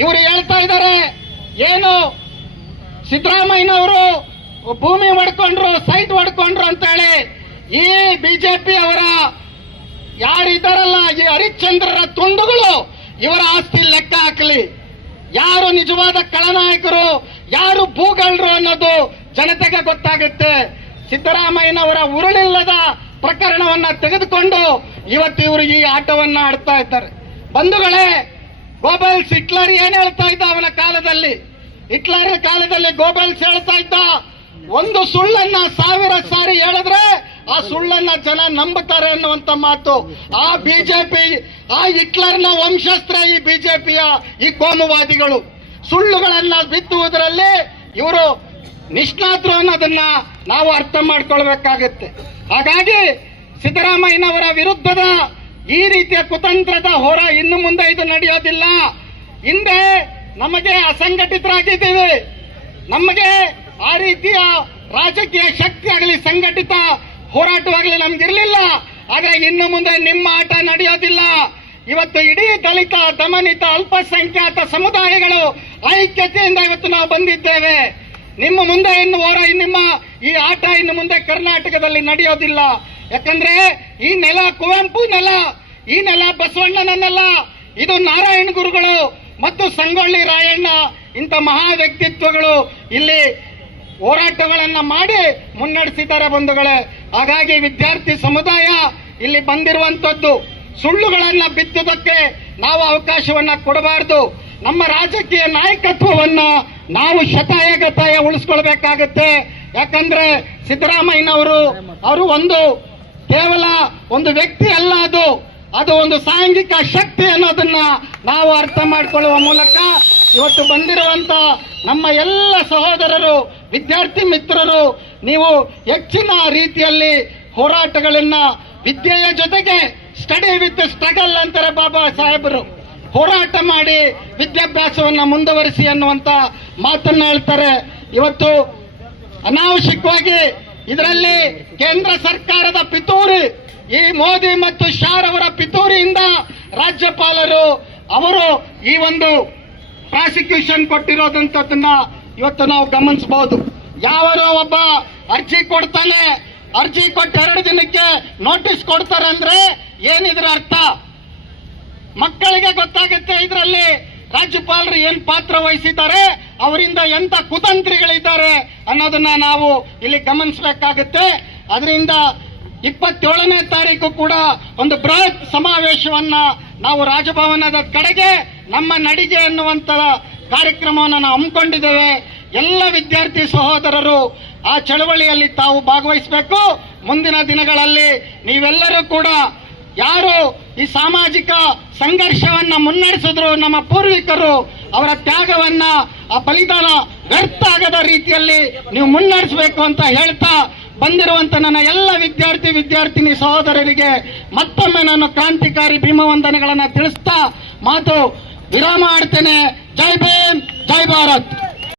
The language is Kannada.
ಇವರು ಹೇಳ್ತಾ ಇದ್ದಾರೆ ಏನು ಸಿದ್ದರಾಮಯ್ಯನವರು ಭೂಮಿ ಹೊಡ್ಕೊಂಡ್ರು ಸೈಟ್ ಹೊಡ್ಕೊಂಡ್ರು ಅಂತೇಳಿ ಈ ಬಿಜೆಪಿ ಅವರ ಯಾರಿದ್ದಾರಲ್ಲ, ಈ ಹರಿಶ್ಚಂದ್ರರ ತುಂಡುಗಳು ಇವರ ಆಸ್ತಿ ಲೆಕ್ಕ ಹಾಕಲಿ. ಯಾರು ನಿಜವಾದ ಕಳನಾಯಕರು ಯಾರು ಭೂಗಳರು ಅನ್ನೋದು ಜನತೆಗೆ ಗೊತ್ತಾಗುತ್ತೆ. ಸಿದ್ದರಾಮಯ್ಯನವರ ಉರುಳಿಲ್ಲದ ಪ್ರಕರಣವನ್ನ ತೆಗೆದುಕೊಂಡು ಇವತ್ತು ಇವರು ಈ ಆಟವನ್ನ ಆಡ್ತಾ ಇದ್ದಾರೆ. ಬಂಧುಗಳೇ ಗೋಬಲ್ಸ್ ಹಿಟ್ಲರ್ ಏನ್ ಹೇಳ್ತಾ ಇದ್ದ ಅವನ ಕಾಲದಲ್ಲಿ? ಹಿಟ್ಲರ್ ಕಾಲದಲ್ಲಿ ಗೋಬಲ್ಸ್ ಹೇಳ್ತಾ ಇದ್ದ, ಒಂದು ಸುಳ್ಳನ್ನ ಸಾವಿರ ಸಾರಿ ಹೇಳಿದ್ರೆ ಆ ಸುಳ್ಳನ್ನ ಜನ ನಂಬುತ್ತಾರೆ ಅನ್ನುವಂತ ಮಾತು. ಆ ಬಿಜೆಪಿ, ಆ ಹಿಟ್ಲರ್ನ ವಂಶಸ್ತ್ರ ಈ ಬಿಜೆಪಿಯ ಈ ಕೋಮುವಾದಿಗಳು. ಸುಳ್ಳುಗಳನ್ನ ಬಿತ್ತುವುದರಲ್ಲಿ ಇವರು ನಿಷ್ಣಾತರು ಅನ್ನೋದನ್ನ ನಾವು ಅರ್ಥ ಮಾಡ್ಕೊಳ್ಬೇಕಾಗತ್ತೆ. ಹಾಗಾಗಿ ಸಿದ್ದರಾಮಯ್ಯನವರ ವಿರುದ್ಧದ ಈ ರೀತಿಯ ಕುತಂತ್ರದ ಹೋರ ಇನ್ನು ಮುಂದೆ ಇದು ನಡೆಯೋದಿಲ್ಲ. ಹಿಂದೆ ನಮಗೆ ಅಸಂಘಟಿತರಾಗಿದ್ದೀವಿ. ನಮಗೆ ಆ ರೀತಿಯ ರಾಜಕೀಯ ಶಕ್ತಿ ಆಗಲಿ, ಸಂಘಟಿತ ಹೋರಾಟವಾಗಲಿ ನಮ್ಗಿರ್ಲಿಲ್ಲ. ಆದ್ರೆ ಇನ್ನು ಮುಂದೆ ನಿಮ್ಮ ಆಟ ನಡೆಯೋದಿಲ್ಲ. ಇವತ್ತು ಇಡೀ ದಲಿತ, ದಮನಿತ, ಅಲ್ಪಸಂಖ್ಯಾತ ಸಮುದಾಯಗಳು ಐಕ್ಯತೆಯಿಂದ ಇವತ್ತು ನಾವು ಬಂದಿದ್ದೇವೆ. ನಿಮ್ಮ ಮುಂದೆ ಇನ್ನು ಹೋರ, ನಿಮ್ಮ ಈ ಆಟ ಇನ್ನು ಮುಂದೆ ಕರ್ನಾಟಕದಲ್ಲಿ ನಡೆಯೋದಿಲ್ಲ. ಯಾಕಂದ್ರೆ ಈ ನೆಲ ಕುವೆಂಪು ನೆಲ, ಈ ನೆಲ ಬಸವಣ್ಣನ ನೆಲ ಇದು ನಾರಾಯಣ ಗುರುಗಳು ಮತ್ತು ಸಂಗೊಳ್ಳಿ ರಾಯಣ್ಣ ಇಂಥ ಮಹಾ ವ್ಯಕ್ತಿತ್ವಗಳು ಇಲ್ಲಿ ಹೋರಾಟಗಳನ್ನ ಮಾಡಿ ಮುನ್ನಡೆಸಿದ್ದಾರೆ ಬಂಧುಗಳೇ. ಹಾಗಾಗಿ ವಿದ್ಯಾರ್ಥಿ ಸಮುದಾಯ ಇಲ್ಲಿ ಬಂದಿರುವಂತದ್ದು ಸುಳ್ಳುಗಳನ್ನ ಬಿತ್ತುವುದಕ್ಕೆ ನಾವು ಅವಕಾಶವನ್ನ ಕೊಡಬಾರದು. ನಮ್ಮ ರಾಜಕೀಯ ನಾಯಕತ್ವವನ್ನ ನಾವು ಶತಾಯ ಗತಾಯ ಉಳಿಸ್ಕೊಳ್ಬೇಕಾಗತ್ತೆ. ಯಾಕಂದ್ರೆ ಸಿದ್ದರಾಮಯ್ಯನವರು ಅವರು ಒಂದು ಕೇವಲ ಒಂದು ವ್ಯಕ್ತಿ ಅಲ್ಲ ಅದು. ಅದು ಒಂದು ಸಾಂಘಿಕ ಶಕ್ತಿ ಅನ್ನೋದನ್ನ ನಾವು ಅರ್ಥ ಮಾಡಿಕೊಳ್ಳುವ ಮೂಲಕ ಇವತ್ತು ಬಂದಿರುವಂತ ನಮ್ಮ ಎಲ್ಲ ಸಹೋದರರು, ವಿದ್ಯಾರ್ಥಿ ಮಿತ್ರರು, ನೀವು ಹೆಚ್ಚಿನ ರೀತಿಯಲ್ಲಿ ಹೋರಾಟಗಳನ್ನ ವಿದ್ಯೆಯ ಜೊತೆಗೆ ಸ್ಟಡಿ ವಿತ್ ಸ್ಟ್ರಗಲ್ ಅಂತಾರೆ ಬಾಬಾ ಸಾಹೇಬರು. ಹೋರಾಟ ಮಾಡಿ ವಿದ್ಯಾಭ್ಯಾಸವನ್ನ ಮುಂದುವರಿಸಿ ಅನ್ನುವಂತ ಮಾತನ್ನ ಹೇಳ್ತಾರೆ. ಇವತ್ತು ಅನಾವಶ್ಯಕವಾಗಿ ಇದರಲ್ಲಿ ಕೇಂದ್ರ ಸರ್ಕಾರದ ಪಿತೂರಿ, ಈ ಮೋದಿ ಮತ್ತು ಶಾರ್ ಅವರ ಪಿತೂರಿಯಿಂದ ರಾಜ್ಯಪಾಲರು, ಅವರು ಈ ಒಂದು ಪ್ರಾಸಿಕ್ಯೂಷನ್ ಕೊಟ್ಟಿರೋದಂಥದ್ದನ್ನ ಇವತ್ತು ನಾವು ಗಮನಿಸಬಹುದು ಯಾವರೋ ಒಬ್ಬ ಅರ್ಜಿ ಕೊಡ್ತಾನೆ, ಅರ್ಜಿ ಕೊಟ್ಟು ಎರಡು ದಿನಕ್ಕೆ ನೋಟಿಸ್ ಕೊಡ್ತಾರೆ ಅಂದ್ರೆ ಏನಿದ್ರ ಅರ್ಥ? ಮಕ್ಕಳಿಗೆ ಗೊತ್ತಾಗುತ್ತೆ, ಇದರಲ್ಲಿ ರಾಜ್ಯಪಾಲರು ಏನ್ ಪಾತ್ರ ವಹಿಸಿದ್ದಾರೆ? ಅವರಿಂದ ಎಂತ ಕುತಂತ್ರಿಗಳಿದ್ದಾರೆ ಅನ್ನೋದನ್ನ ನಾವು ಇಲ್ಲಿ ಗಮನಿಸಬೇಕಾಗುತ್ತೆ. ಅದರಿಂದ ಇಪ್ಪತ್ತೇಳನೇ ತಾರೀಕು ಕೂಡ ಒಂದು ಬೃಹತ್ ಸಮಾವೇಶವನ್ನ ನಾವು ರಾಜಭವನದ ಕಡೆಗೆ ನಮ್ಮ ನಡಿಗೆ ಅನ್ನುವಂತ ಕಾರ್ಯಕ್ರಮವನ್ನು ನಾವು ಹಮ್ಮಿಕೊಂಡಿದ್ದೇವೆ. ಎಲ್ಲ ವಿದ್ಯಾರ್ಥಿ ಸಹೋದರರು ಆ ಚಳವಳಿಯಲ್ಲಿ ತಾವು ಭಾಗವಹಿಸಬೇಕು. ಮುಂದಿನ ದಿನಗಳಲ್ಲಿ ನೀವೆಲ್ಲರೂ ಕೂಡ ಯಾರು ಈ ಸಾಮಾಜಿಕ ಸಂಘರ್ಷವನ್ನ ಮುನ್ನಡೆಸಿದ್ರು ನಮ್ಮ ಪೂರ್ವಿಕರು, ಅವರ ತ್ಯಾಗವನ್ನ, ಆ ಬಲಿದಾನ ವ್ಯರ್ಥ ಆಗದ ರೀತಿಯಲ್ಲಿ ನೀವು ಮುನ್ನಡೆಸಬೇಕು ಅಂತ ಹೇಳ್ತಾ ಬಂದಿರುವಂತ ನನ್ನ ಎಲ್ಲ ವಿದ್ಯಾರ್ಥಿ, ವಿದ್ಯಾರ್ಥಿನಿ ಸಹೋದರರಿಗೆ ಮತ್ತೊಮ್ಮೆ ನಾನು ಕ್ರಾಂತಿಕಾರಿ ಭೀಮವಂದನೆಗಳನ್ನ ತಿಳಿಸ್ತಾ ಮಾತು ವಿರಾಮ ಆಡ್ತೇನೆ ಜೈ ಭೀಮ್, ಜೈ ಭಾರತ್.